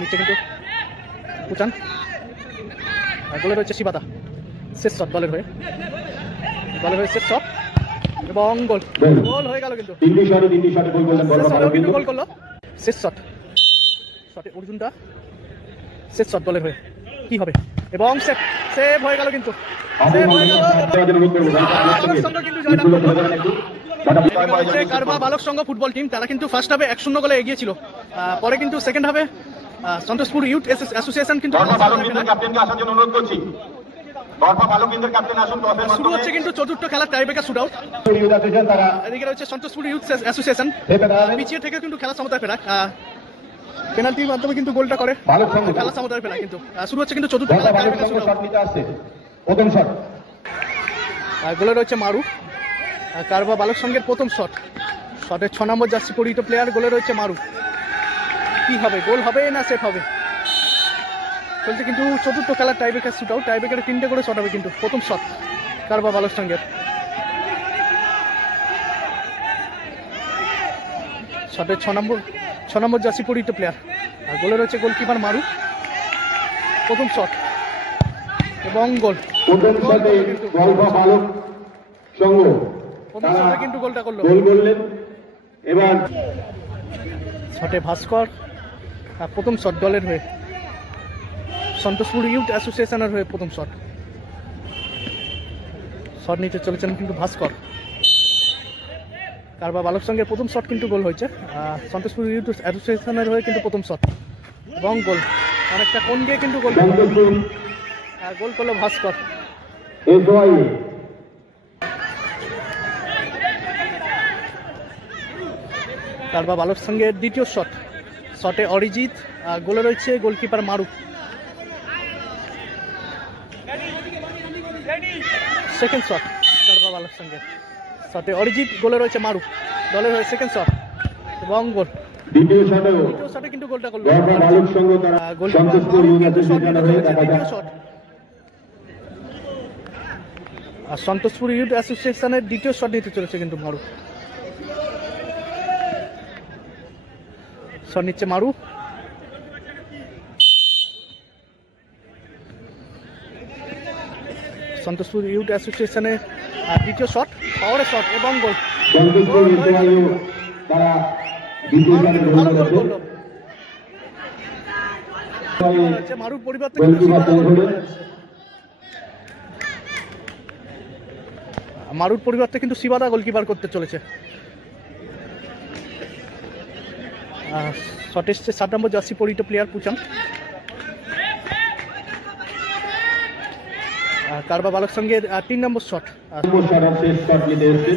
নিচে কিন্তু পুচান গোলে রয়েছে শিবাদা। শেষ শট দলের হয়ে শেষ শট এবং গোল হয়ে গেল কিন্তু গোল করলো। শেষ শটে অর্জুনটা শেষ শট দলের হয়ে কি হবে এবং সেভ হয়ে গেল কিন্তু কারবা বালক সংঘ ফুটবল টিম তারা কিন্তু ফার্স্ট হাফে 1-0 গোলে এগিয়ে ছিল। পরে কিন্তু সেকেন্ড হাফে সন্তোষপুর ইউথ অ্যাসোসিয়েশন কিন্তু শুরু হচ্ছে কিন্তু চতুর্থ খেলার টাইব্রেকার শুট আউট। এদিকে রয়েছে সন্তোষপুর ইউথ অ্যাসোসিয়েশন পিছিয়ে থেকে কিন্তু খেলা সমতায় ফেরা পেনাল্টির মাধ্যমে কিন্তু গোলটা করে খেলা সমতায় ফেরা। কিন্তু শুরু হচ্ছে কিন্তু চতুর্থ খেলার টাইব্রেকার শুট আউট। গোলে রয়েছে মারু কারবা বালক সংঘের প্রথম শটের 6 নম্বর জার্সি পরিহিত প্লেয়ার। গোলে রয়েছে মারু। কি হবে, গোল হবে না সেফ হবে? চলছে কিন্তু চতুর্থ খেলার টাইব্রেকার শুট আউট। টাইব্রেকারে 3টে করে শট হবে কিন্তু প্রথম শট কারবা বালক সংঘের। শটের 6 নম্বর জার্সি পরিহিত প্লেয়ার। আর গোলে রয়েছে গোলকিপার মারু। প্রথম শট এবং গোল কিন্তু গোলটা করলো। শটে ভাস্কর প্রথম শট দলের হয়ে সন্তোষপুর ইউথ অ্যাসোসিয়েশনের হয়ে প্রথম শট নিতে চলেছেন কিন্তু ভাস্কর। কারবা বালক সংঘের প্রথম শট কিন্তু গোল হয়েছে সন্তোষপুর ইউথ অ্যাসোসিয়েশনের হয়ে কিন্তু প্রথম শট এবং গোল অনেকটা কোন দিয়ে কিন্তু গোল করলো ভাস্কর। কারবা বালক সংঘের দ্বিতীয় শটে অরিজিৎ। গোলে রয়েছে গোলকিপার মারু। সেকেন্ড শট কারবা বালক সংঘের শটে অরিজিৎ। গোলে রয়েছে মারু দলের হয়ে সেকেন্ড শট এবং গোল। দ্বিতীয় শটে কিন্তু গোলটা করলো আর সন্তোষপুর ইউথ অ্যাসোসিয়েশনের দ্বিতীয় শট নিতে চলেছে কিন্তু মারু। শট নিচ্ছে মারু। সন্তোষপুর ইউথ অ্যাসোসিয়েশনের দ্বিতীয় শট পাওয়ারের শট এবং গোল। মারুর পরিবর্তে কিন্তু শিবাদা গোলকিপার করতে চলেছে। শট এসছে 7 নম্বর জার্সি পরিহিত প্লেয়ার পুচান। কারবা বালক সংঘের 3 নম্বর শট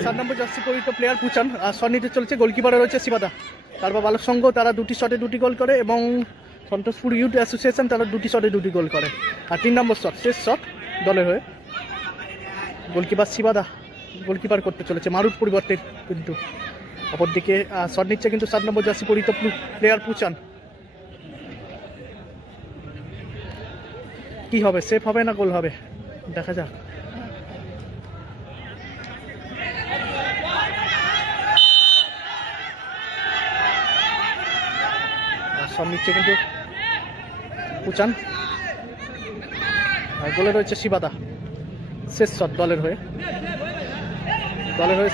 7 নম্বর জার্সি পরিহিত প্লেয়ার পুচান। শট নিতে চলেছে গোলকিপারে রয়েছে শিবাদা। কারবা বালক সংঘ তারা 2টি শটে 2টি গোল করে এবং সন্তোষপুর ইউথ অ্যাসোসিয়েশন তারা 2টি শটে 2টি গোল করে। আর 3 নম্বর শট শেষ শট দলের হয়ে গোলকিপার শিবাদা গোলকিপার করতে চলেছে মারুর পরিবর্তে কিন্তু। অপরদিকে শট নিচ্ছে কিন্তু 7 নম্বর জার্সি পরিহিত প্লেয়ার পুচান। কি হবে, সেফ হবে না গোল হবে দেখা যাক। শট নিচ্ছে কিন্তু পুচান। গোলে রয়েছে শিবাদা। শেষ শট দলের হয়ে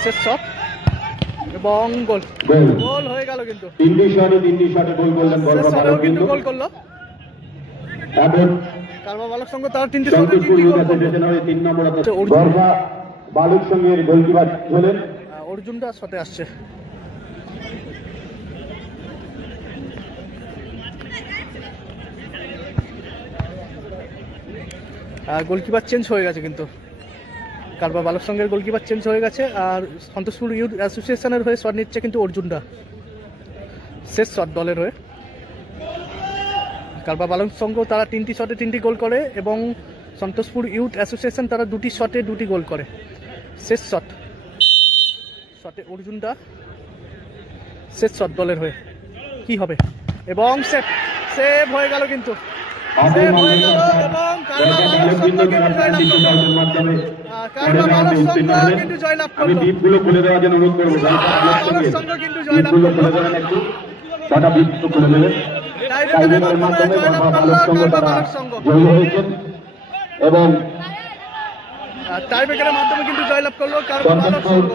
শেষ শট এবং গোল হয়ে গেল কিন্তু গোল করলো কারবা বালক সংঘ তারা 3টে শটে 3টি গোল বালক সংঘের গোলকিপার হলেন অর্জুনটা শটে আসছে। গোলকিপার চেঞ্জ হয়ে গেছে কিন্তু কারবা বালক সংঘের গোলকিপার চেঞ্জ হয়ে গেছে। আর সন্তোষপুর ইউথ অ্যাসোসিয়েশনের হয়ে শট নিচ্ছে কিন্তু অর্জুনটা। শেষ শট দলের হয়ে কারবা বালক সংঘ তারা 3টি শটে 3টি গোল করে এবং সন্তোষপুর ইউথ অ্যাসোসিয়েশন তারা 2টি শটে 2টি গোল করে। শেষ শটে অর্জুনটা শেষ শট দলের হয়ে কি হবে এবং সেভ হয়ে গেল কিন্তু জয়লাভ করলো। টাইব্রেকারের মাধ্যমে জয়লাভ করলো জয়ী হয়েছেন এবং টাইব্রেকারের মাধ্যমে কিন্তু জয়লাভ করলো কারবা বালক সংঘ।